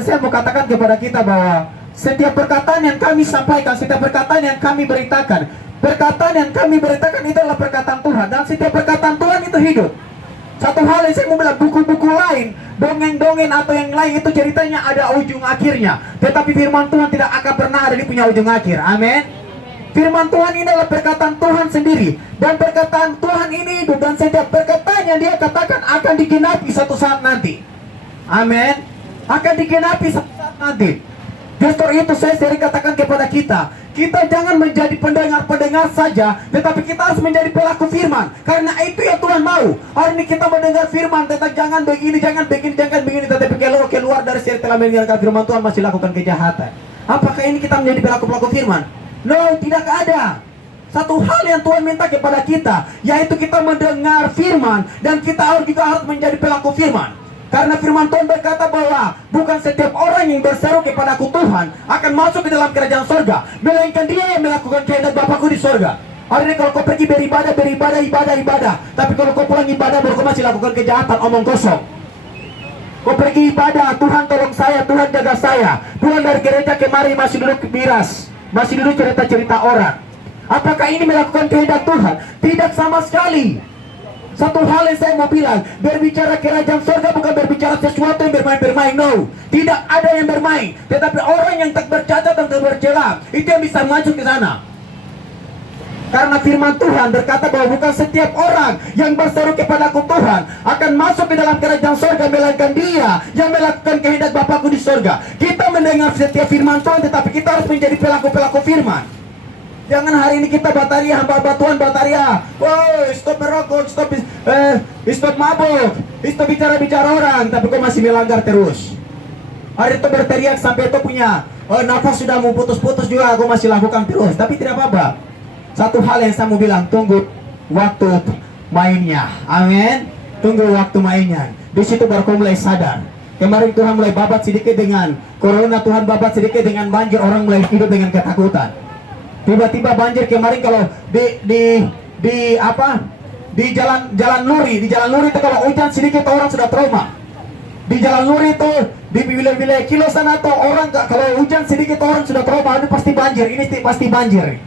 yang saya mau katakan kepada kita bahwa setiap perkataan yang kami sampaikan, setiap perkataan yang kami beritakan, perkataan yang kami beritakan itu adalah perkataan Tuhan. Dan setiap perkataan Tuhan itu hidup. Satu hal yang saya mau bilang, buku-buku lain, dongeng-dongeng atau yang lain itu ceritanya ada ujung akhirnya. Tetapi firman Tuhan tidak akan pernah ada di punya ujung akhir. Amin. Firman Tuhan ini adalah perkataan Tuhan sendiri. Dan perkataan Tuhan ini hidup. Dan setiap perkataan yang dia katakan akan digenapi satu saat nanti. Amin. Akan digenapi satu saat nanti. Justru itu saya sering katakan kepada kita, kita jangan menjadi pendengar-pendengar saja, tetapi kita harus menjadi pelaku firman. Karena itu yang Tuhan mau. Hari ini kita mendengar firman tentang jangan begini, jangan begini, jangan begini, tetapi kalau keluar dari sini telah mendengarkan firman Tuhan masih lakukan kejahatan. Apakah ini kita menjadi pelaku-pelaku firman? No, tidak ada. Satu hal yang Tuhan minta kepada kita, yaitu kita mendengar firman, dan kita juga harus menjadi pelaku firman. Karena firman Tuhan berkata bahwa bukan setiap orang yang berseru kepadaku Tuhan akan masuk ke dalam kerajaan sorga, melainkan dia yang melakukan kehendak Bapakku di sorga. Hari ini kalau kau pergi beribadah, ibadah. Tapi kalau kau pulang ibadah baru kau masih lakukan kejahatan, omong kosong. Kau pergi ibadah, Tuhan tolong saya, Tuhan jaga saya. Pulang dari gereja kemari masih duduk miras, masih duduk cerita-cerita orang. Apakah ini melakukan kehendak Tuhan? Tidak sama sekali. Satu hal yang saya mau bilang, berbicara kerajaan surga bukan berbicara sesuatu yang bermain-bermain. No, tidak ada yang bermain. Tetapi orang yang tak bercacat dan tak bercela, itu yang bisa maju ke sana. Karena firman Tuhan berkata bahwa bukan setiap orang yang berseru kepadaku Tuhan akan masuk ke dalam kerajaan surga, melainkan dia yang melakukan kehendak Bapakku di surga. Kita mendengar setiap firman Tuhan, tetapi kita harus menjadi pelaku-pelaku firman. Jangan hari ini kita bataria, hamba Tuhan bataria. Wow, stop merokok, stop mabuk, stop bicara-bicara orang, tapi kau masih melanggar terus. Hari itu berteriak sampai itu punya nafas sudah mau putus-putus juga, kau masih lakukan terus. Tapi tidak apa-apa. Satu hal yang saya mau bilang, tunggu waktu mainnya. Amin. Tunggu waktu mainnya. Di situ baru kau mulai sadar. Kemarin Tuhan mulai babat sedikit dengan corona, Tuhan babat sedikit dengan banjir, orang mulai hidup dengan ketakutan. Tiba-tiba banjir kemarin kalau di jalan Nuri itu kalau hujan sedikit orang sudah trauma. Di jalan Nuri itu di wilayah kilo sana tuh orang kalau hujan sedikit orang sudah trauma. Ini pasti banjir, ini pasti banjir.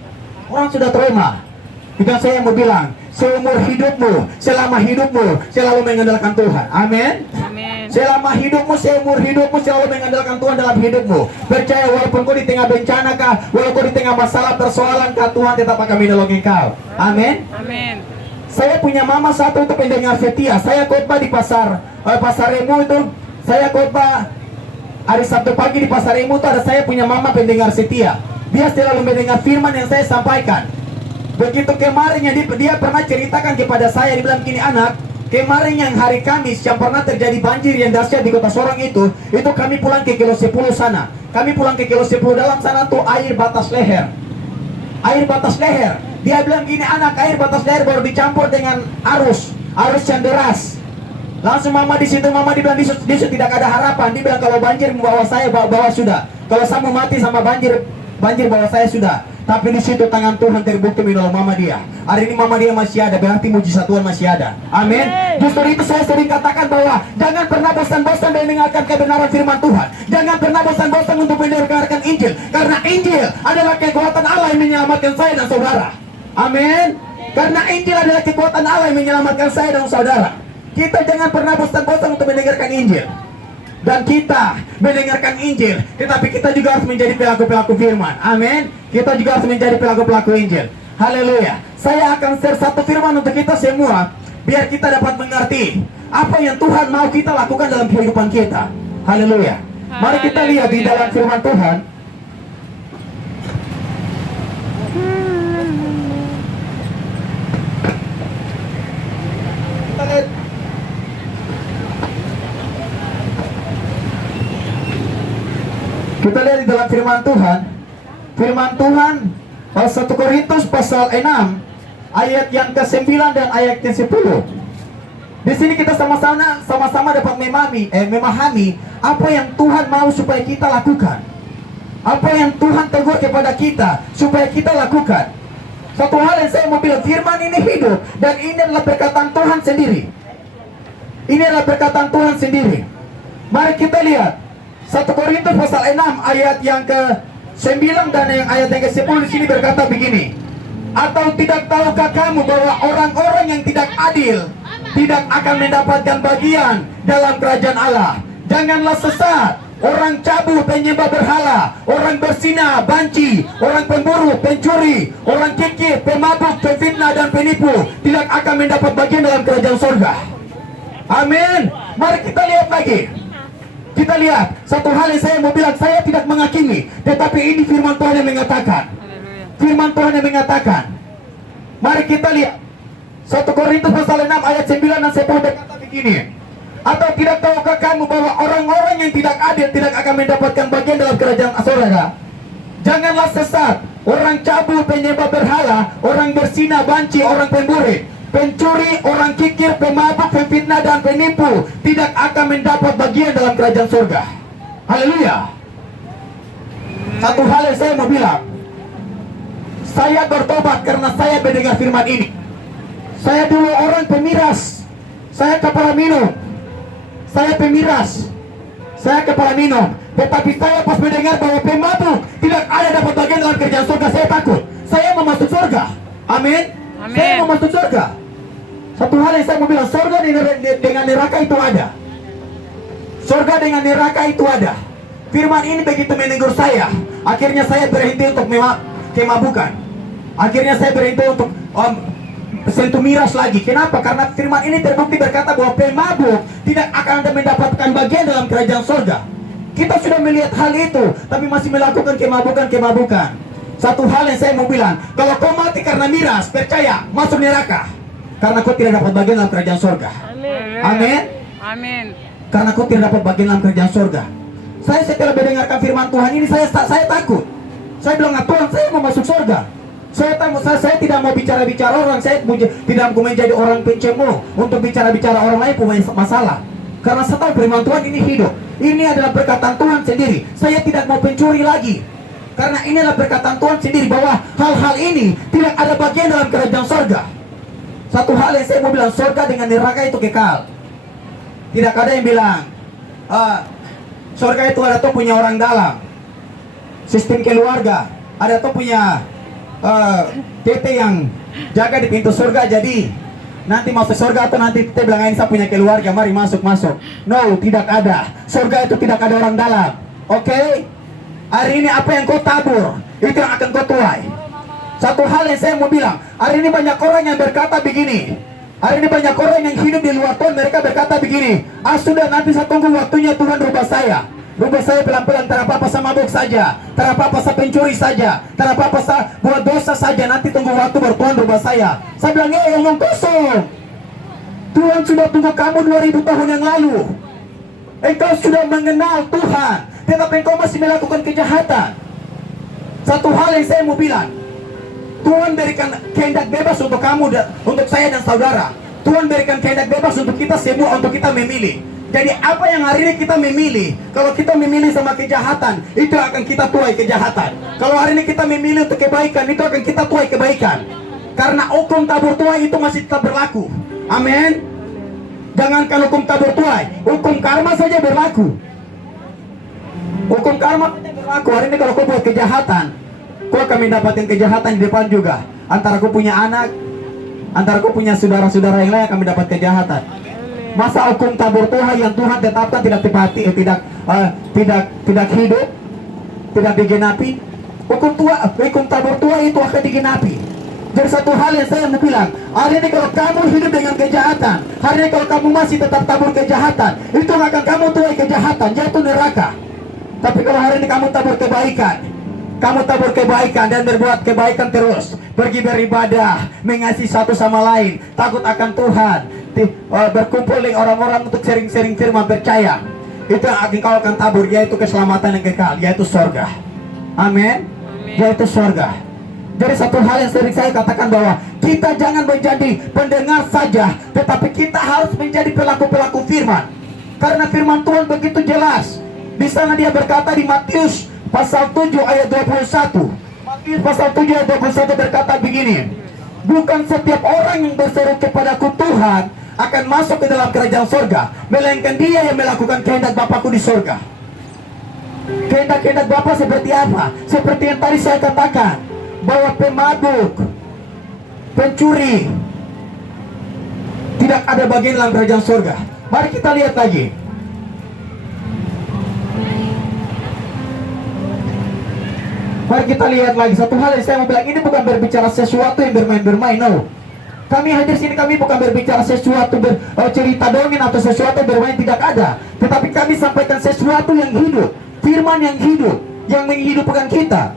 Orang sudah trauma. Itu saya mau bilang, seumur hidupmu, selama hidupmu selalu mengandalkan Tuhan. Amin. Selama hidupmu, seumur hidupmu selalu mengandalkan Tuhan dalam hidupmu. Percaya walaupun kau di tengah bencana kah, walaupun di tengah masalah persoalan kah, Tuhan tetap akan menolong engkau. Amin. Amin. Saya punya mama satu itu pendengar setia. Saya khotbah di pasar Remu itu. Saya khotbah hari Sabtu pagi di pasar Remu itu, ada saya punya mama pendengar setia. Dia selalu mendengar firman yang saya sampaikan. Begitu kemarinnya dia pernah ceritakan kepada saya, dia bilang gini, anak, kemarin yang hari Kamis yang pernah terjadi banjir yang dahsyat di kota Sorong itu kami pulang ke kilo 10 sana. Kami pulang ke kilo 10, dalam sana tuh air batas leher. Air batas leher. Dia bilang gini, anak, air batas leher baru dicampur dengan arus yang deras. Langsung mama di situ, mama dibilang di situ tidak ada harapan. Dia bilang kalau banjir membawa saya, bawa sudah. Kalau saya mau mati sama banjir bawa saya sudah. Tapi di situ tangan Tuhan terbukti menolong mama dia. Hari ini mama dia masih ada, berarti mujizat Tuhan masih ada. Amin. Justru itu saya sering katakan bahwa jangan pernah bosan-bosan mendengarkan kebenaran firman Tuhan. Jangan pernah bosan-bosan untuk mendengarkan Injil, karena Injil adalah kekuatan Allah yang menyelamatkan saya dan saudara. Amin. Karena Injil adalah kekuatan Allah yang menyelamatkan saya dan saudara. Kita jangan pernah bosan-bosan untuk mendengarkan Injil. Dan kita mendengarkan Injil, tetapi kita juga harus menjadi pelaku-pelaku firman. Amin. Kita juga harus menjadi pelaku-pelaku Injil. Haleluya. Saya akan share satu firman untuk kita semua, biar kita dapat mengerti apa yang Tuhan mau kita lakukan dalam kehidupan kita. Haleluya. Mari kita lihat di dalam firman Tuhan. Kita lihat Kita lihat di dalam firman Tuhan. Firman Tuhan 1 Korintus pasal 6 ayat yang ke-9 dan ayat yang 10. Di sini kita sama-sama dapat memahami apa yang Tuhan mau supaya kita lakukan. Apa yang Tuhan tegur kepada kita supaya kita lakukan. Satu hal yang saya mau bilang, firman ini hidup dan ini adalah perkataan Tuhan sendiri. Ini adalah perkataan Tuhan sendiri. Mari kita lihat. 1 Korintus pasal 6 ayat yang ke-9 dan yang ayat yang ke-10 di sini berkata begini. Atau tidak tahukah kamu bahwa orang-orang yang tidak adil tidak akan mendapatkan bagian dalam kerajaan Allah? Janganlah sesat. Orang cabul, penyembah berhala, orang berzina, banci, orang pemburu, pencuri, orang kikir, pemabuk, pemfitnah dan penipu tidak akan mendapat bagian dalam kerajaan surga. Amin. Mari kita lihat lagi. Kita lihat satu hal yang saya mau bilang, saya tidak menghakimi, tetapi ini firman Tuhan yang mengatakan. Firman Tuhan yang mengatakan. Mari kita lihat 1 Korintus pasal 6 ayat 9 dan 10 berkata begini. Atau tidak tahukah kamu bahwa orang-orang yang tidak adil tidak akan mendapatkan bagian dalam kerajaan surga? Janganlah sesat. Orang cabul, penyembah berhala, orang berzina, banci, orang pemburu, pencuri, orang kikir, pemabuk, pemfitnah dan penipu tidak akan mendapat bagian dalam kerajaan surga. Haleluya. Satu hal yang saya mau bilang, saya bertobat karena saya mendengar firman ini. Saya dulu orang pemiras, saya kepala minum, saya pemiras, saya kepala minum. Tetapi saya pas mendengar bahwa pemabuk tidak ada dapat bagian dalam kerajaan surga, saya takut. Saya mau masuk surga. Amin. Saya mau masuk surga. Satu hal yang saya mau bilang, surga dengan neraka itu ada. Surga dengan neraka itu ada. Firman ini begitu menegur saya. Akhirnya saya berhenti untuk kemabukan. Akhirnya saya berhenti untuk sentuh miras lagi. Kenapa? Karena firman ini terbukti berkata bahwa pemabuk tidak akan mendapatkan bagian dalam kerajaan surga. Kita sudah melihat hal itu, tapi masih melakukan kemabukan. Satu hal yang saya mau bilang, kalau kau mati karena miras, percaya, masuk neraka. Karena kau tidak dapat bagian dalam kerajaan surga. Amin. Amin. Karena kau tidak dapat bagian dalam kerajaan surga. Saya setelah mendengarkan firman Tuhan ini, saya takut. Saya bilang, Tuhan, saya mau masuk surga. Saya tidak mau bicara-bicara orang. Saya tidak mau menjadi orang pencemu untuk bicara-bicara orang lain punya masalah. Karena saya tahu firman Tuhan ini hidup. Ini adalah perkataan Tuhan sendiri. Saya tidak mau pencuri lagi. Karena ini adalah perkataan Tuhan sendiri bahwa hal-hal ini tidak ada bagian dalam kerajaan surga. Satu hal yang saya mau bilang, surga dengan neraka itu kekal. Tidak ada yang bilang surga itu ada tuh punya orang dalam, sistem keluarga. Ada tuh punya TT yang jaga di pintu surga, jadi nanti masuk surga atau nanti kita bilang ini saya punya keluarga, mari masuk. No, tidak ada. Surga itu tidak ada orang dalam. Oke? Hari ini apa yang kau tabur, itu yang akan kau tuai. Satu hal yang saya mau bilang, hari ini banyak orang yang berkata begini. Hari ini banyak orang yang hidup di luar Tuhan, mereka berkata begini, sudah, nanti saya tunggu waktunya Tuhan rubah saya. Rubah saya pelan-pelan, tak apa-apa saya mabuk saja, tak apa-apa saya pencuri saja, tak apa-apa saya buat dosa saja, nanti tunggu waktu baru Tuhan rubah saya. Saya bilang, ngomong kosong. Tuhan sudah tunggu kamu 2000 tahun yang lalu. Engkau sudah mengenal Tuhan, tetapi engkau masih melakukan kejahatan. Satu hal yang saya mau bilang, Tuhan berikan kehendak bebas untuk kamu, untuk saya dan saudara. Tuhan berikan kehendak bebas untuk kita semua, untuk kita memilih. Jadi apa yang hari ini kita memilih, kalau kita memilih sama kejahatan, itu akan kita tuai kejahatan. Kalau hari ini kita memilih untuk kebaikan, itu akan kita tuai kebaikan. Karena hukum tabur tuai itu masih tetap berlaku. Amin. Jangankan hukum tabur tuai, hukum karma saja berlaku. Hukum karma saja berlaku. Hari ini kalau kau buat kejahatan, kau akan mendapatkan kejahatan di depan juga. Antara kau punya anak, antara kau punya saudara-saudara yang lain akan mendapat kejahatan. Masa hukum tabur tuai yang Tuhan tetapkan tidak tepati, tidak hidup, tidak digenapi. Hukum tabur tuai itu akan digenapi. Jadi satu hal yang saya mau bilang, hari ini kalau kamu hidup dengan kejahatan, hari ini kalau kamu masih tetap tabur kejahatan, itu akan kamu tuai kejahatan, yaitu neraka. Tapi kalau hari ini kamu tabur kebaikan dan berbuat kebaikan terus, pergi beribadah, mengasihi satu sama lain, takut akan Tuhan, berkumpul dengan orang-orang untuk sering-sering firman, percaya, itu yang akan kau akan tabur, yaitu keselamatan yang kekal, yaitu surga. Amin. Yaitu surga. Jadi satu hal yang sering saya katakan bahwa kita jangan menjadi pendengar saja, tetapi kita harus menjadi pelaku-pelaku firman. Karena firman Tuhan begitu jelas. Di sana dia berkata di Matius pasal 7 ayat 21. Matius pasal 7 ayat 21 berkata begini, bukan setiap orang yang berseru kepadaku Tuhan akan masuk ke dalam kerajaan surga, melainkan dia yang melakukan kehendak Bapakku di surga. Kehendak-kehendak Bapa seperti apa? Seperti yang tadi saya katakan, bahwa pemabuk, pencuri tidak ada bagian dalam kerajaan surga. Mari kita lihat lagi. Mari kita lihat lagi. Satu hal yang saya mau bilang, ini bukan berbicara sesuatu yang bermain-bermain, no. Kami hadir sini, kami bukan berbicara sesuatu cerita dongeng atau sesuatu yang bermain, tidak ada. Tetapi kami sampaikan sesuatu yang hidup, firman yang hidup, yang menghidupkan kita.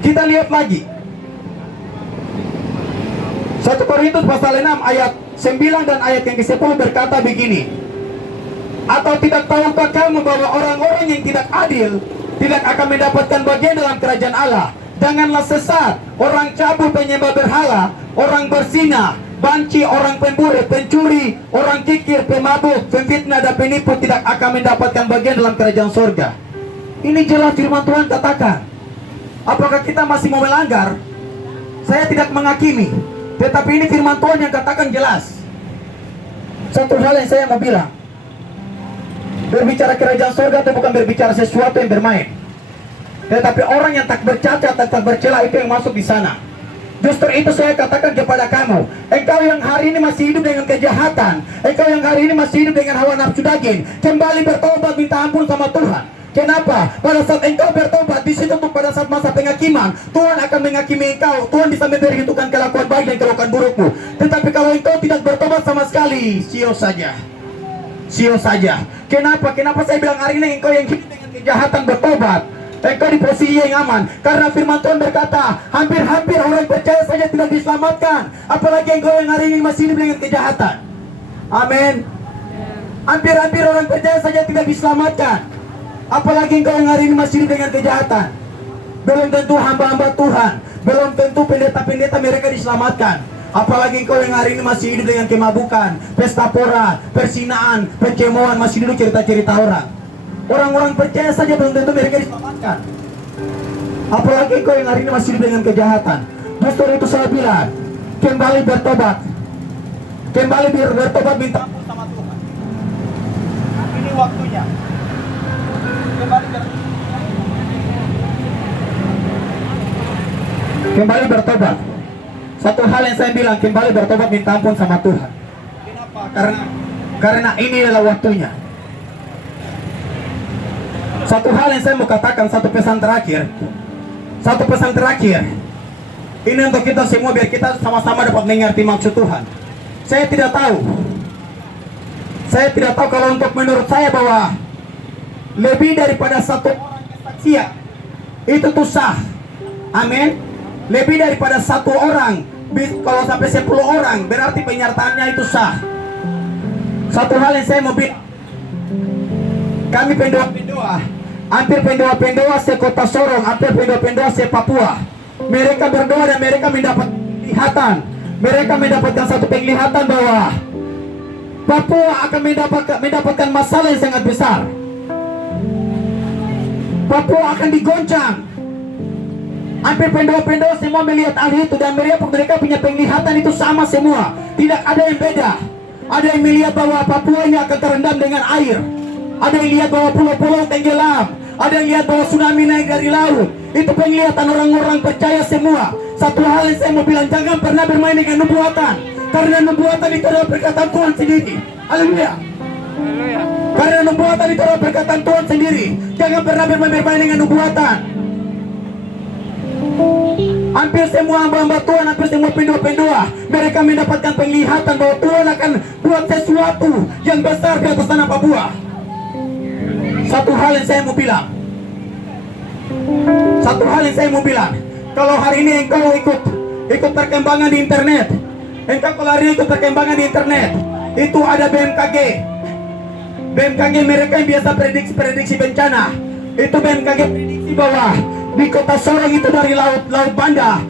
Kita lihat lagi 1 Korintus pasal 6 ayat 9 dan ayat yang ke-10 berkata begini. Atau tidak tahukah kamu bahwa orang-orang yang tidak adil tidak akan mendapatkan bagian dalam kerajaan Allah? Janganlah sesat, orang cabul, penyembah berhala, orang berzina, banci, orang pemburu, pencuri, orang kikir, pemabuk, pemfitnah dan penipu tidak akan mendapatkan bagian dalam kerajaan surga. Ini jelas firman Tuhan katakan. Apakah kita masih mau melanggar? Saya tidak menghakimi, tetapi ini firman Tuhan yang katakan jelas. Satu hal yang saya mau bilang, berbicara kerajaan surga itu bukan berbicara sesuatu yang bermain. Tetapi orang yang tak bercacat dan tak bercela itu yang masuk di sana. Justru itu saya katakan kepada kamu, engkau yang hari ini masih hidup dengan kejahatan, engkau yang hari ini masih hidup dengan hawa nafsu daging, kembali bertobat, minta ampun sama Tuhan. Kenapa? Pada saat engkau bertobat, di situ tuh pada saat masa penghakiman, Tuhan akan menghakimi engkau. Tuhan bisa memberitahukan kelakuan baik dan kelakuan burukmu. Tetapi kalau engkau tidak bertobat sama sekali, sio saja. Sio saja. Kenapa? Kenapa saya bilang hari ini engkau yang hidup dengan kejahatan bertobat? Engkau di posisi yang aman. Karena firman Tuhan berkata, hampir-hampir orang percaya saja tidak diselamatkan. Apalagi engkau yang hari ini masih hidup dengan kejahatan. Amin. Hampir-hampir orang percaya saja tidak diselamatkan. Apalagi engkau yang hari ini masih hidup dengan kejahatan. Belum tentu hamba-hamba Tuhan, belum tentu pendeta-pendeta mereka diselamatkan. Apalagi engkau yang hari ini masih hidup dengan kemabukan, pesta pora, persinaan, pencemoohan, masih dulu cerita-cerita orang. Orang-orang percaya saja belum tentu mereka diselamatkan. Apalagi engkau yang hari ini masih hidup dengan kejahatan. Justru itu saya bilang, kembali bertobat. Kembali bertobat, minta ampun sama Tuhan. Ini waktunya. Kembali bertobat. Satu hal yang saya bilang, kembali bertobat, minta ampun sama Tuhan. Kenapa? Karena ini adalah waktunya. Satu hal yang saya mau katakan, satu pesan terakhir. Satu pesan terakhir. Ini untuk kita semua biar kita sama-sama dapat mengerti maksud Tuhan. Saya tidak tahu kalau untuk menurut saya bahwa lebih daripada satu orang kesaksian itu tuh sah. Amin. Lebih daripada satu orang, kalau sampai 10 orang berarti penyertaannya itu sah. Satu hal yang saya mau bilang, kami pendoa-pendoa, hampir pendoa-pendoa se-Kota Sorong, hampir pendoa-pendoa se-Papua, mereka berdoa dan mereka mendapat penglihatan. Mereka mendapatkan satu penglihatan bahwa Papua akan mendapatkan masalah yang sangat besar. Papua akan digoncang. Hampir pendoa-pendoa semua melihat hal itu dan mereka punya penglihatan itu sama semua. Tidak ada yang beda. Ada yang melihat bahwa Papua ini akan terendam dengan air. Ada yang lihat bahwa pulau-pulau tenggelam. Ada yang lihat bahwa tsunami naik dari laut. Itu penglihatan orang-orang percaya semua. Satu hal yang saya mau bilang, jangan pernah bermain dengan nubuatan. Karena nubuatan itu adalah perkataan Tuhan sendiri. Haleluya. Karena nubuatan itu adalah perkataan Tuhan sendiri. Jangan pernah bermain dengan nubuatan. Hampir semua hamba-hamba Tuhan, hampir semua pendoa-pendoa, mereka mendapatkan penglihatan bahwa Tuhan akan buat sesuatu yang besar di atas tanah Papua. Satu hal yang saya mau bilang, kalau hari ini engkau ikut perkembangan di internet, ikut perkembangan di internet, itu ada BMKG mereka yang biasa prediksi bencana. Itu BMKG prediksi bahwa di Kota Sorong itu dari laut Banda,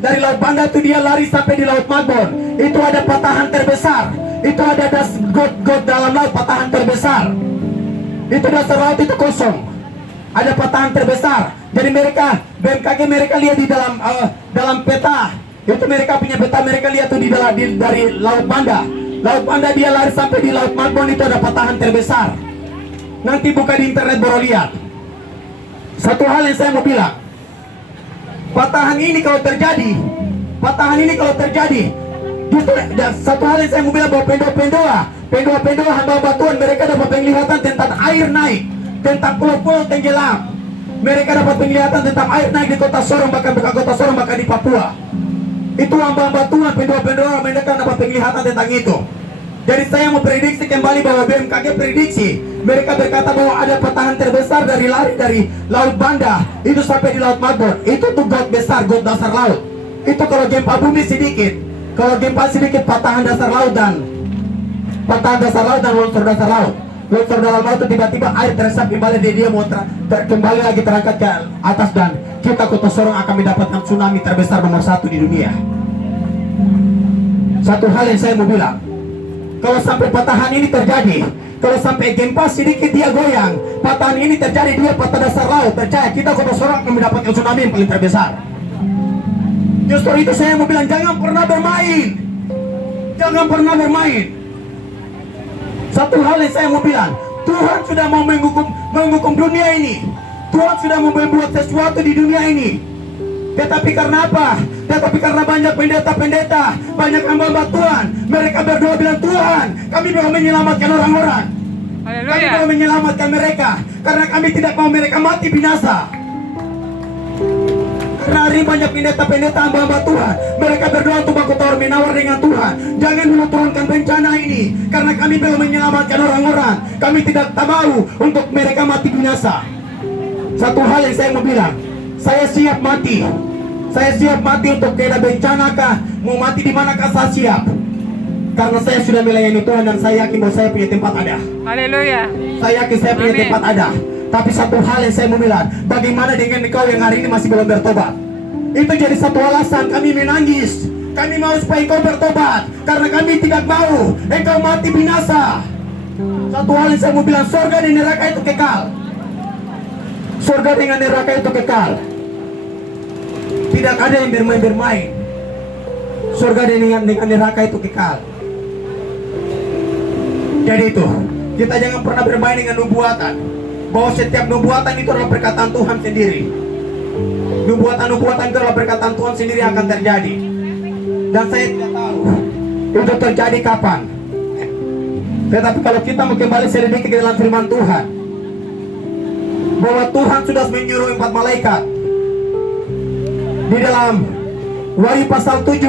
dari laut Banda itu dia lari sampai di Laut Magbon. Itu ada patahan terbesar. Itu ada got dalam laut, patahan terbesar. Itu dasar laut itu kosong. Ada patahan terbesar. Jadi BMKG mereka lihat di dalam peta. Itu mereka punya peta, mereka lihat tuh dari Laut Banda. Laut Banda dia lari sampai di Laut Magbon, itu ada patahan terbesar. Nanti buka di internet baru lihat. Satu hal yang saya mau bilang, patahan ini kalau terjadi, justru satu hal yang saya mau bilang bahwa pendoa hamba Tuhan, mereka dapat penglihatan tentang air naik, tentang pulau-pulau tenggelam. Mereka dapat penglihatan tentang air naik di kota Sorong, bahkan bukan kota Sorong, bahkan di Papua. Itu hamba Tuhan, pendoa mereka dapat penglihatan tentang itu. Jadi saya mau prediksi kembali bahwa BMKG prediksi, mereka berkata bahwa ada patahan terbesar dari lari dari Laut Banda itu sampai di Laut Marbot. Itu tuh got besar, got dasar laut. Itu kalau gempa bumi sedikit, patahan dasar laut dan longsor dasar laut. Longsor dalam laut itu tiba-tiba air teresap kembali, dia mau kembali lagi terangkat ke atas, dan kita kota Sorong akan mendapatkan tsunami terbesar nomor 1 di dunia. Satu hal yang saya mau bilang, kalau sampai patahan ini terjadi, kalau sampai gempa sedikit dia goyang, patahan ini terjadi, dia patah dasar laut, percaya kita kota Sorong akan mendapatkan tsunami yang paling terbesar. Justru itu saya mau bilang, jangan pernah bermain. Satu hal yang saya mau bilang, Tuhan sudah mau menghukum dunia ini. Tuhan sudah mau membuat sesuatu di dunia ini. Tetapi karena apa? Tetapi karena banyak pendeta, banyak hamba Tuhan, mereka berdoa bilang, Tuhan, kami mau menyelamatkan orang-orang. Kami mau menyelamatkan mereka, karena kami tidak mau mereka mati binasa. Karena hari banyak pendeta hamba Tuhan, mereka berdoa untuk baku tawar menawar dengan Tuhan, jangan dulu turunkan bencana ini, karena kami belum menyelamatkan orang-orang. Kami tidak mau untuk mereka mati binasa. Satu hal yang saya mau bilang, saya siap mati untuk kena bencana kah, mau mati di manakah saya siap, karena saya sudah melayani Tuhan dan saya yakin bahwa saya punya tempat ada. Haleluya. Saya yakin saya punya tempat ada. Tapi satu hal yang saya mau bilang, bagaimana dengan engkau yang hari ini masih belum bertobat? Itu jadi satu alasan kami menangis. Kami mau supaya engkau bertobat, karena kami tidak mau engkau mati binasa. Satu hal yang saya mau bilang, surga dan neraka itu kekal. Surga dengan neraka itu kekal. Tidak ada yang bermain-bermain. Surga dengan neraka itu kekal. Jadi itu, kita jangan pernah bermain dengan nubuatan, bahwa setiap nubuatan itu adalah perkataan Tuhan sendiri. Nubuatan itu adalah perkataan Tuhan sendiri akan terjadi. Dan saya tidak tahu itu terjadi kapan. Tetapi kalau kita mau kembali sedikit ke dalam firman Tuhan, bahwa Tuhan sudah menyuruh 4 malaikat di dalam Wahyu pasal 7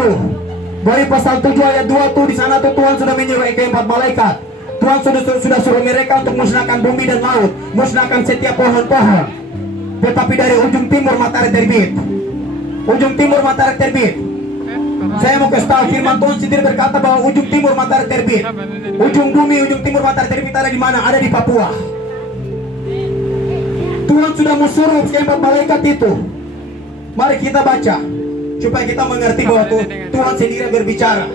ayat 2 tuh, di sana tuh Tuhan sudah menyuruh ke 4 malaikat. Tuhan sudah suruh mereka untuk musnahkan bumi dan laut, musnahkan setiap pohon-pohon. Tetapi dari ujung timur matahari terbit. Saya mau kasih tahu, firman Tuhan sendiri berkata bahwa ujung timur matahari terbit. Ujung timur matahari terbit ada di mana? Ada di Papua. Tuhan sudah mau suruh ke 4 malaikat itu. Mari kita baca supaya kita mengerti bahwa Tuhan sendiri berbicara.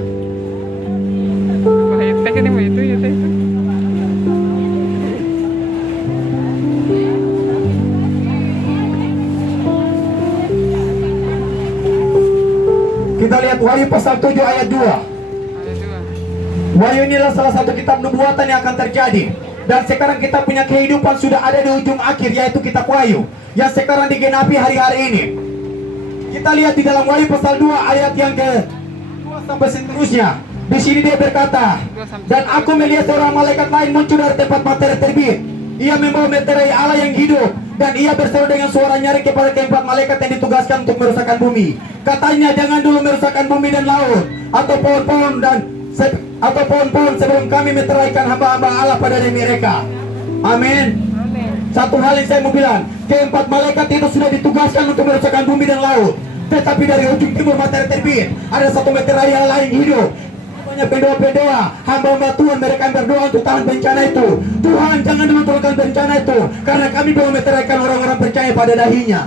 Kita lihat Wahyu pasal 7 ayat 2. Wahyu inilah salah satu kitab nubuatan yang akan terjadi. Dan sekarang kita punya kehidupan sudah ada di ujung akhir, yaitu kitab Wahyu, yang sekarang digenapi hari-hari ini. Kita lihat di dalam Wahyu pasal 2 ayat yang ke-2 sampai seterusnya. Di sini dia berkata, dan aku melihat seorang malaikat lain muncul dari tempat matahari terbit. Ia membawa meterai Allah yang hidup, dan ia berseru dengan suara nyaring kepada keempat malaikat yang ditugaskan untuk merusakkan bumi. Katanya, jangan dulu merusakkan bumi dan laut, atau pohon-pohon sebelum kami meteraikan hamba-hamba Allah pada diri mereka. Amin. Satu hal yang saya mau bilang, keempat malaikat itu sudah ditugaskan untuk merusakkan bumi dan laut. Tetapi dari ujung timur matahari terbit ada satu meterai Allah yang hidup. Banyak pendoa-pendoa, hamba-hamba Tuhan, mereka yang berdoa untuk tahan bencana itu. Tuhan, jangan dulu turunkan bencana itu, karena kami belum meteraikan orang-orang percaya pada dahinya.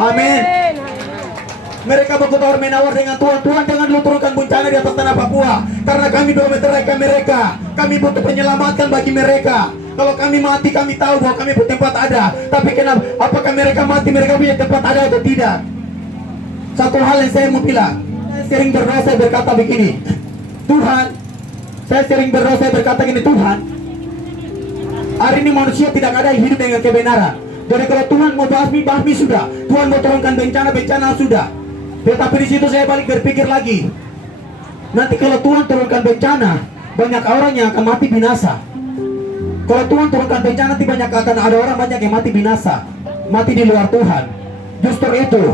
Amin. Mereka berkotor menawar dengan Tuhan. Tuhan, jangan dulu turunkan bencana di atas tanah Papua, karena kami belum meteraikan mereka. Kami butuh penyelamatan bagi mereka. Kalau kami mati, kami tahu bahwa kami punya tempat ada. Tapi kenapa? Apakah mereka mati, mereka punya tempat ada atau tidak? Satu hal yang saya mau bilang, saya sering berdoa, saya berkata begini, Tuhan, Tuhan, Hari ini manusia tidak ada yang hidup dengan kebenaran. Jadi kalau Tuhan mau bahmi sudah, Tuhan mau turunkan bencana sudah. Tetapi di situ saya balik berpikir lagi. Nanti kalau Tuhan turunkan bencana, banyak orang yang akan mati binasa. Kalau Tuhan turunkan bencana, nanti akan ada orang banyak yang mati binasa, mati di luar Tuhan. Justru itu,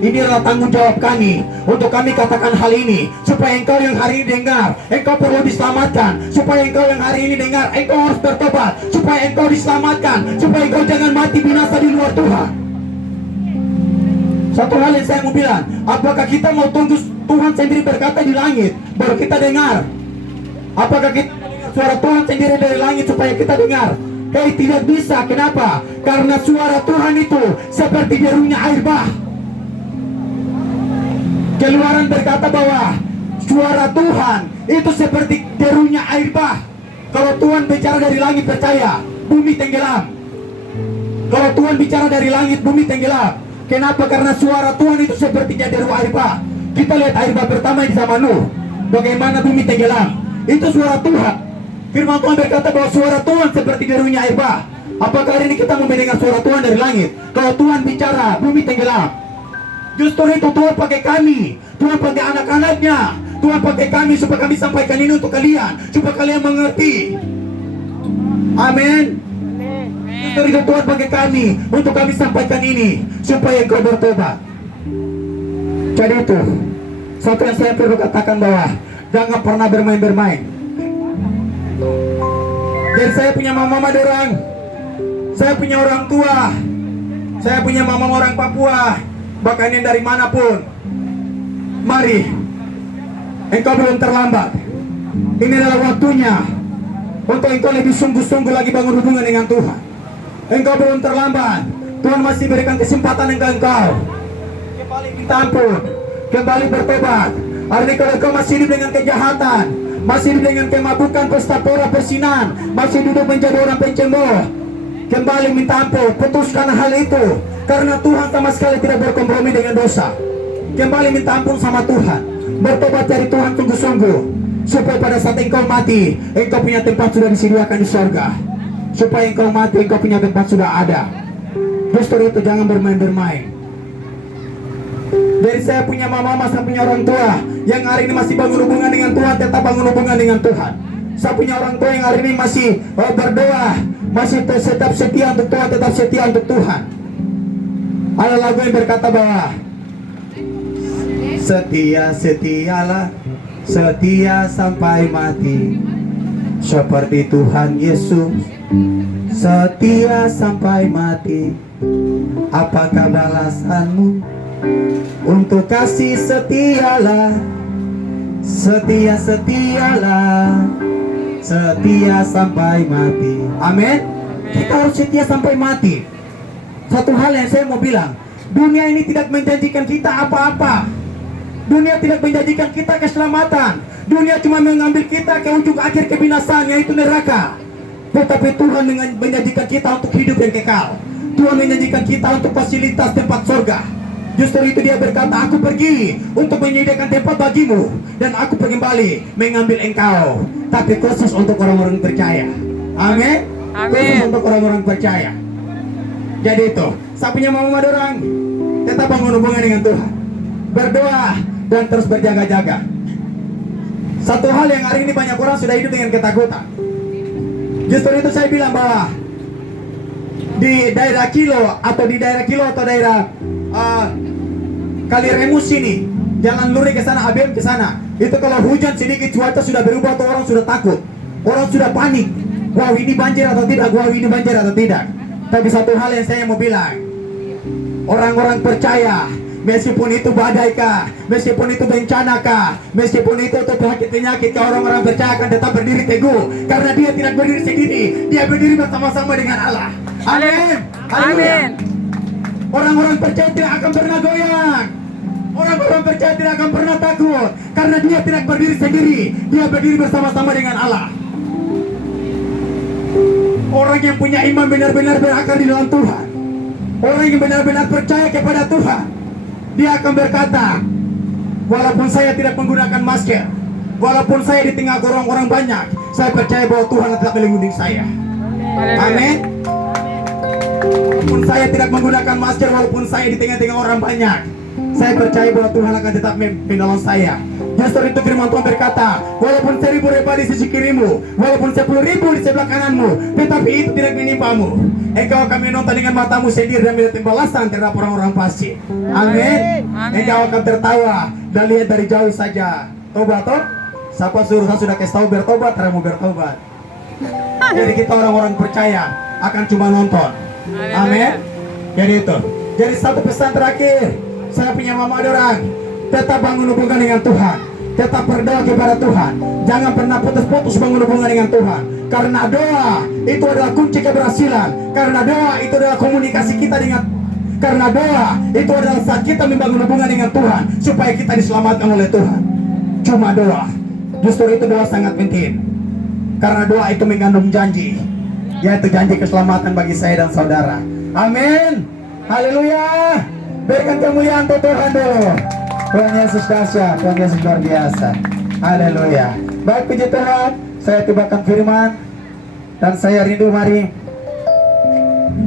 ini adalah tanggung jawab kami untuk kami katakan hal ini, supaya engkau yang hari ini dengar, engkau perlu diselamatkan. Supaya engkau yang hari ini dengar, engkau harus bertobat. Supaya engkau diselamatkan, supaya engkau jangan mati binasa di luar Tuhan. Satu hal yang saya mau bilang, apakah kita mau tunggu Tuhan sendiri berkata di langit baru kita dengar? Apakah kita dengar suara Tuhan sendiri dari langit supaya kita dengar? Tidak bisa. Kenapa? Karena suara Tuhan itu seperti derunya air bah. Keluaran berkata bahwa suara Tuhan itu seperti derunya air bah. Kalau Tuhan bicara dari langit, percaya, bumi tenggelam. Kalau Tuhan bicara dari langit, bumi tenggelam. Kenapa? Karena suara Tuhan itu seperti deru air bah. Kita lihat air bah pertama di zaman Nuh, bagaimana bumi tenggelam. Itu suara Tuhan. Firman Tuhan berkata bahwa suara Tuhan seperti derunya air bah. Apakah hari ini kita mau mendengar suara Tuhan dari langit? Kalau Tuhan bicara, bumi tenggelam. Justru itu Tuhan pakai kami, Tuhan pakai anak-anaknya, Tuhan pakai kami supaya kami sampaikan ini untuk kalian, supaya kalian mengerti. Amin. Justru itu Tuhan pakai kami untuk kami sampaikan ini, supaya engkau bertobat. Jadi itu satu yang saya perlu katakan, bahwa jangan pernah bermain-bermain. Dan saya punya mama dorang, saya punya orang tua, saya punya mama orang Papua, bahkan yang dari manapun. Mari, engkau belum terlambat. Ini adalah waktunya untuk engkau lebih sungguh-sungguh lagi bangun hubungan dengan Tuhan. Engkau belum terlambat. Tuhan masih berikan kesempatan engkau kembali minta ampun, kembali bertobat. Hari ini kalau engkau masih hidup dengan kejahatan, masih hidup dengan kemabukan, pesta pora, persinan, masih duduk menjadi orang pencemooh, kembali minta ampun, putuskan hal itu. Karena Tuhan sama sekali tidak berkompromi dengan dosa. Kembali minta ampun sama Tuhan, bertobat dari Tuhan sungguh-sungguh, supaya pada saat engkau mati, engkau punya tempat sudah disediakan di surga. Supaya engkau mati, engkau punya tempat sudah ada. Justru itu jangan bermain-bermain. Dari saya punya mama, saya punya orang tua yang hari ini masih bangun hubungan dengan Tuhan, tetap bangun hubungan dengan Tuhan. Saya punya orang tua yang hari ini masih berdoa, masih tetap setia untuk Tuhan, tetap setia untuk Tuhan. Ada lagu yang berkata bahwa setialah, setia sampai mati, seperti Tuhan Yesus, setia sampai mati. Apakah balasanmu untuk kasih? Setialah, setialah, setia sampai mati. Amin. Kita harus setia sampai mati. Satu hal yang saya mau bilang, dunia ini tidak menjanjikan kita apa-apa. Dunia tidak menjanjikan kita keselamatan. Dunia cuma mengambil kita ke ujung akhir kebinasaan, yaitu neraka. Tetapi Tuhan menjanjikan kita untuk hidup yang kekal. Tuhan menjanjikan kita untuk fasilitas tempat surga. Justru itu dia berkata, aku pergi untuk menyediakan tempat bagimu, dan aku kembali mengambil engkau. Tapi khusus untuk orang-orang percaya. Amin. Khusus untuk orang-orang percaya. Jadi itu, saya punya mama dorang, tetap bangun hubungan dengan Tuhan, berdoa dan terus berjaga-jaga. Satu hal yang hari ini banyak orang sudah hidup dengan ketakutan. Justru itu saya bilang bahwa di daerah Kilo atau daerah Kaliremus sini, jalan Luri ke sana, ABM ke sana, itu kalau hujan sedikit cuaca sudah berubah, tuh orang sudah takut, orang sudah panik. Wow, ini banjir atau tidak? Wow, ini banjir atau tidak? Tapi satu hal yang saya mau bilang, orang-orang percaya, meskipun itu badai kah, meskipun itu bencana kah, meskipun itu penyakit kah, orang-orang percaya akan tetap berdiri teguh. Karena dia tidak berdiri sendiri, dia berdiri bersama-sama dengan Allah. Amin. Amin. Orang-orang percaya tidak akan pernah goyang. Orang-orang percaya tidak akan pernah takut. Karena dia tidak berdiri sendiri, dia berdiri bersama-sama dengan Allah. Orang yang punya iman benar-benar berakar di dalam Tuhan, orang yang benar-benar percaya kepada Tuhan, dia akan berkata, walaupun saya tidak menggunakan masker, walaupun saya di tengah orang-orang banyak, saya percaya bahwa Tuhan tetap melindungi saya. Amin. Walaupun saya tidak menggunakan masker, walaupun saya di tengah-tengah orang banyak, saya percaya bahwa Tuhan akan tetap menolong saya. Justru itu firman Tuhan berkata, walaupun 1000 ribu di sisi kirimu, walaupun 10.000 di sebelah kananmu, tetapi itu tidak menimpamu. Engkau akan menonton dengan matamu sendiri dan melihat balasan terhadap orang-orang fasik. Amin. Engkau akan tertawa dan lihat dari jauh saja. Tobat toh? Siapa suruh saya sudah kasih tahu bertobat, kamu bertobat. Jadi kita orang-orang percaya akan cuma nonton. Amin. Jadi itu. Jadi satu pesan terakhir, saya punya mama orang, tetap bangun hubungan dengan Tuhan, tetap berdoa kepada Tuhan, jangan pernah putus-putus bangun hubungan dengan Tuhan. Karena doa itu adalah kunci keberhasilan. Karena doa itu adalah komunikasi kita dengan, karena doa itu adalah saat kita membangun hubungan dengan Tuhan supaya kita diselamatkan oleh Tuhan. Cuma doa. Justru itu doa sangat penting. Karena doa itu mengandung janji, yaitu janji keselamatan bagi saya dan saudara. Amin. Haleluya. Berikan kemuliaan untuk Tuhan dulu. Tuhan Yesus dahsyat, Tuhan Yesus luar biasa. Haleluya. Baik, puji Tuhan. Saya tibakan firman dan saya rindu, mari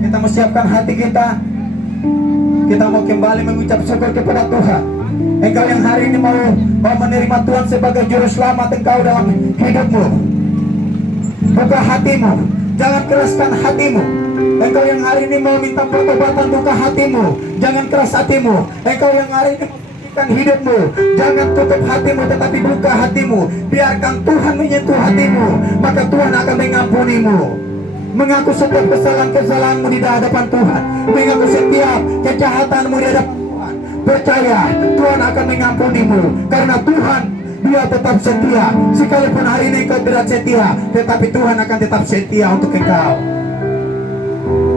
kita menyiapkan hati kita. Kita mau kembali mengucap syukur kepada Tuhan. Engkau yang hari ini mau menerima Tuhan sebagai juru selamat engkau dalam hidupmu, buka hatimu, jangan keraskan hatimu. Engkau yang hari ini mau minta pertobatan, buka hatimu, jangan keras hatimu. Engkau yang hari ini memikirkan hidupmu, jangan tutup hatimu, tetapi buka hatimu. Biarkan Tuhan menyentuh hatimu, maka Tuhan akan mengampunimu. Mengaku setiap kesalahan-kesalahanmu di hadapan Tuhan, mengaku setiap kejahatanmu di hadapan Tuhan. Percaya Tuhan akan mengampunimu, karena Tuhan Dia tetap setia. Sekalipun hari ini engkau tidak setia, tetapi Tuhan akan tetap setia untuk engkau.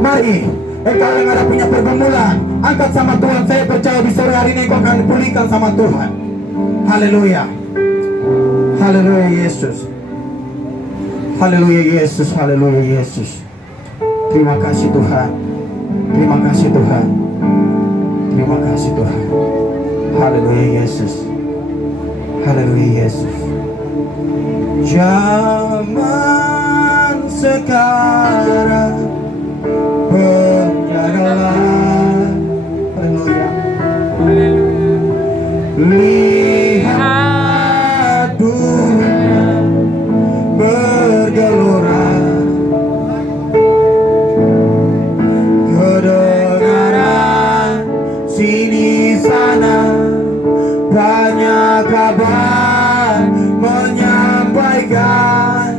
Mari, engkau yang ada punya pergumulan, angkat sama Tuhan. Saya percaya di sore hari ini engkau akan dipulihkan sama Tuhan. Haleluya. Haleluya Yesus. Haleluya Yesus. Haleluya Yesus. Terima kasih Tuhan. Terima kasih Tuhan. Terima kasih Tuhan. Haleluya Yesus. Haleluya Yesus. Zaman sekarang berjalan. Haleluya. Lihat dunia bergelora, kedengaran sini sana banyak kabar menyampaikan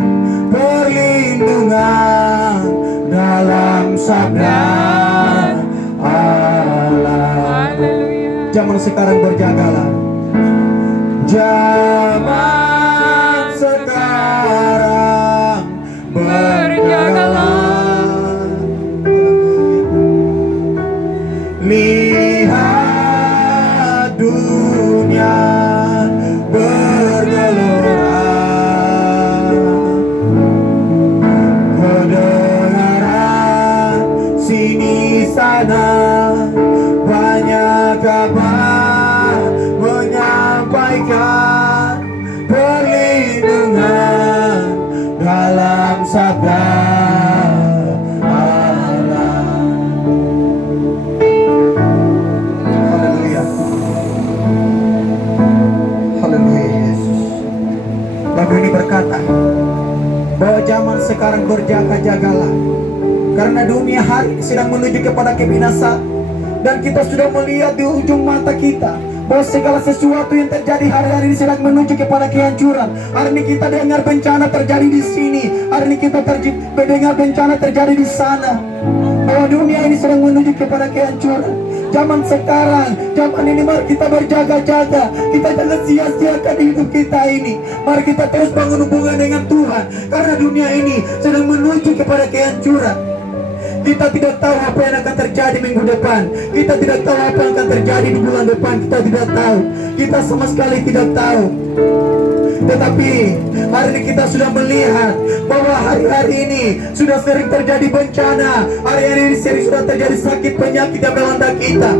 perlindungan dalam sabda Allah. Zaman sekarang berjagalah. Zaman sekarang berjagalah. Lihat dunia bergelora, kedengaran sini sana banyak kabar menyampaikan perlindungan dalam sabda Allah. Haleluya. Haleluya Yesus. Lagu ini berkata bahwa zaman sekarang berjaga-jagalah, karena dunia hari ini sedang menuju kepada kebinasaan. Dan kita sudah melihat di ujung mata kita bahwa segala sesuatu yang terjadi hari-hari ini sedang menuju kepada kehancuran. Hari ini kita dengar bencana terjadi di sini, hari ini kita mendengar bencana terjadi di sana. Bahwa dunia ini sedang menuju kepada kehancuran. Zaman sekarang, zaman ini mari kita berjaga-jaga. Kita jangan sia-siakan hidup kita ini. Mari kita terus bangun hubungan dengan Tuhan, karena dunia ini sedang menuju kepada kehancuran. Kita tidak tahu apa yang akan terjadi minggu depan. Kita tidak tahu apa yang akan terjadi di bulan depan. Kita tidak tahu. Kita sama sekali tidak tahu. Tetapi hari ini kita sudah melihat bahwa hari-hari ini sudah sering terjadi bencana. Hari-hari ini sering sudah terjadi sakit penyakit yang melanda kita.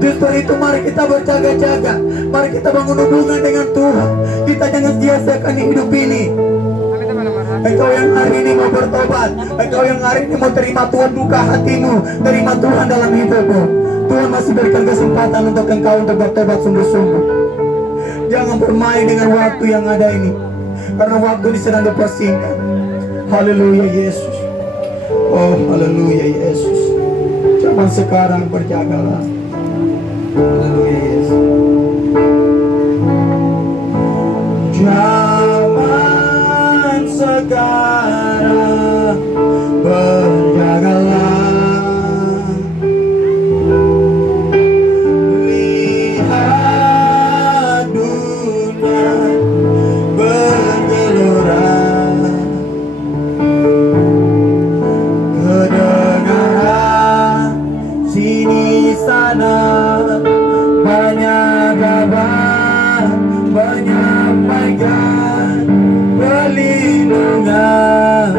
Justru itu mari kita berjaga-jaga. Mari kita bangun hubungan dengan Tuhan. Kita jangan sia-siakan hidup ini. Engkau yang hari ini mau bertobat, engkau yang hari ini mau terima Tuhan buka hatimu, terima Tuhan dalam hidupmu. Tuhan masih berikan kesempatan untuk engkau untuk bertobat sungguh-sungguh. Jangan bermain dengan waktu yang ada ini, karena waktu ini sedang dipersingkat. Haleluya Yesus. Oh haleluya Yesus. Zaman sekarang berjagalah. Haleluya Yesus. Zaman sekarang berjagalah. Lihat dunia bergelora. Kedengaran sini sana banyak kabar menyampaikan perlindungan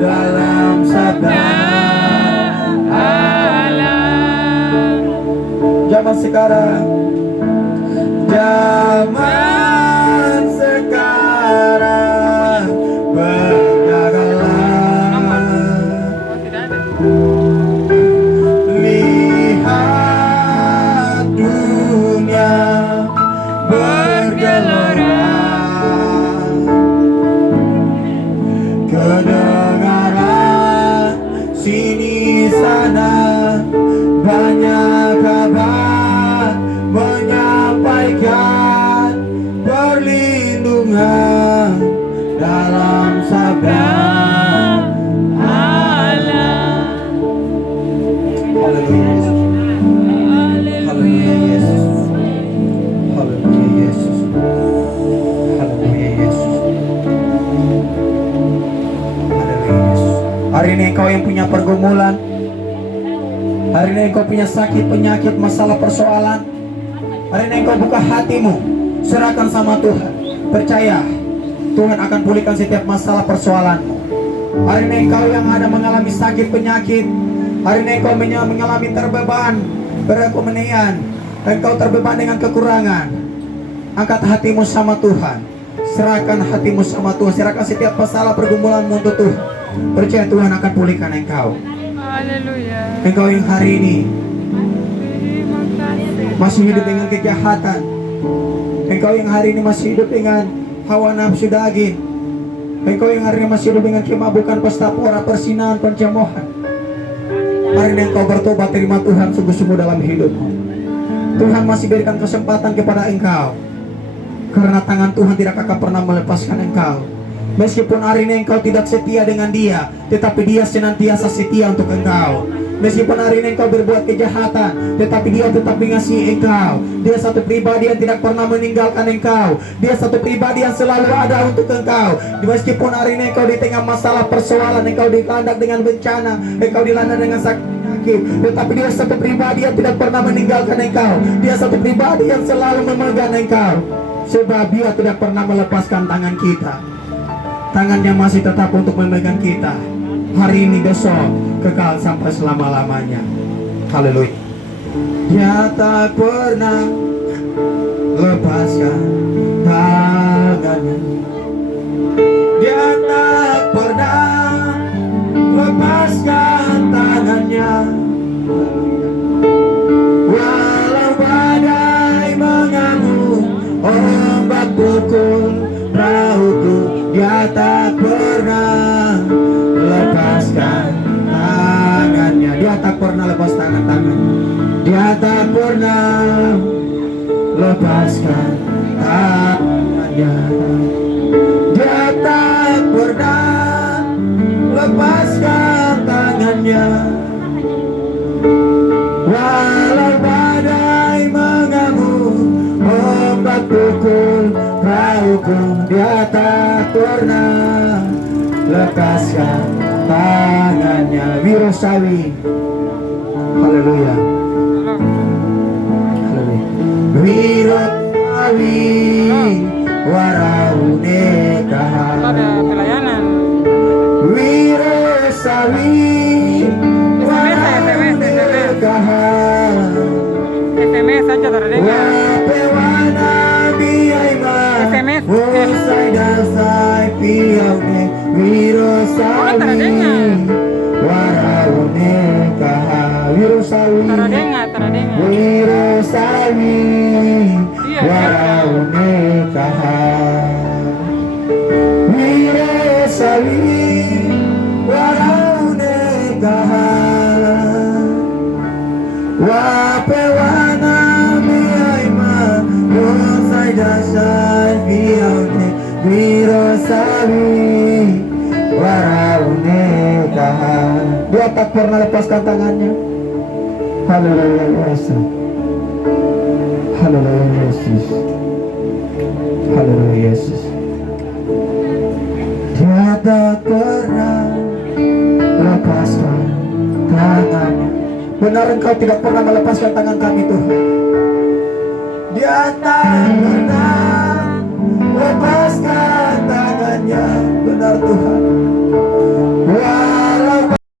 dalam sabda Allah. Zaman sekarang, zaman sekarang berjagalah. Lihat dunia bergelora. Kedengaran sini sana banyak kabar menyampaikan perlindungan dalam sabda Allah. Haleluya Yesus. Haleluya Yesus. Haleluya Yesus. Haleluya Yesus. Haleluya Yesus. Hari ini engkau yang punya pergumulan, hari ini engkau punya sakit, penyakit, masalah, persoalan. Hari ini engkau buka hatimu, serahkan sama Tuhan. Percaya, Tuhan akan pulihkan setiap masalah persoalanmu. Hari ini engkau yang ada mengalami sakit, penyakit, hari ini engkau mengalami terbeban, perekonomian, engkau terbeban dengan kekurangan. Angkat hatimu sama Tuhan, serahkan hatimu sama Tuhan, serahkan setiap masalah pergumulanmu untuk Tuhan. Percaya Tuhan akan pulihkan engkau. Haleluya. Engkau yang hari ini masih hidup dengan kejahatan, engkau yang hari ini masih hidup dengan hawa nafsu daging, engkau yang hari ini masih hidup dengan kemabukan, pesta pora, persinahan, pencemoohan. Hari ini engkau bertobat, terima Tuhan sungguh-sungguh dalam hidupmu. Tuhan masih berikan kesempatan kepada engkau, karena tangan Tuhan tidak akan pernah melepaskan engkau. Meskipun hari ini engkau tidak setia dengan Dia, tetapi Dia senantiasa setia untuk engkau. Meskipun hari ini engkau berbuat kejahatan, tetapi Dia tetap mengasihi engkau. Dia satu pribadi yang tidak pernah meninggalkan engkau. Dia satu pribadi yang selalu ada untuk engkau. Meskipun hari ini engkau di tengah masalah persoalan, engkau dilanda dengan bencana, engkau dilanda dengan sakit, tetapi Dia satu pribadi yang tidak pernah meninggalkan engkau. Dia satu pribadi yang selalu memegang engkau. Sebab Dia tidak pernah melepaskan tangan kita. Tangannya masih tetap untuk memegang kita. Hari ini, besok, kekal sampai selama-lamanya. Haleluya. Dia tak pernah lepaskan tangannya. Dia tak pernah lepaskan tangannya. Walau badai mengamuk, ombak pukul perahuku, Dia tak pernah lepaskan tangannya. Dia tak pernah lepas tangan-tangan. Dia tak pernah lepaskan tangannya. Dia tak pernah lepaskan tangannya. Walau badai mengamuk, ombak pukul perahuku, Dia tak pernah lepaskan tangannya. Wirosawi. Haleluya. Haleluya. Wirosawi waraunekaha. Ada pelayanan. Wirosawi waraunekaha. SMS saja terdengar. Wapewana biaima. SMS. Wosai dasai piaune. Wiro Wirosawi, Taradenga. Wirosawi, Iya, waraunekahan. Wirosawi, waraunekahan. Wapewana miaima, yosai dasai biaune. Wirosawi, waraunekahan. Dia tak pernah lepaskan tangannya. Haleluya Yesus. Haleluya Yesus. Haleluya Yesus. Dia tak pernah lepaskan tangannya. Benar engkau tidak pernah melepaskan tangan kami Tuhan. Dia tak pernah lepaskan tangannya. Benar Tuhan.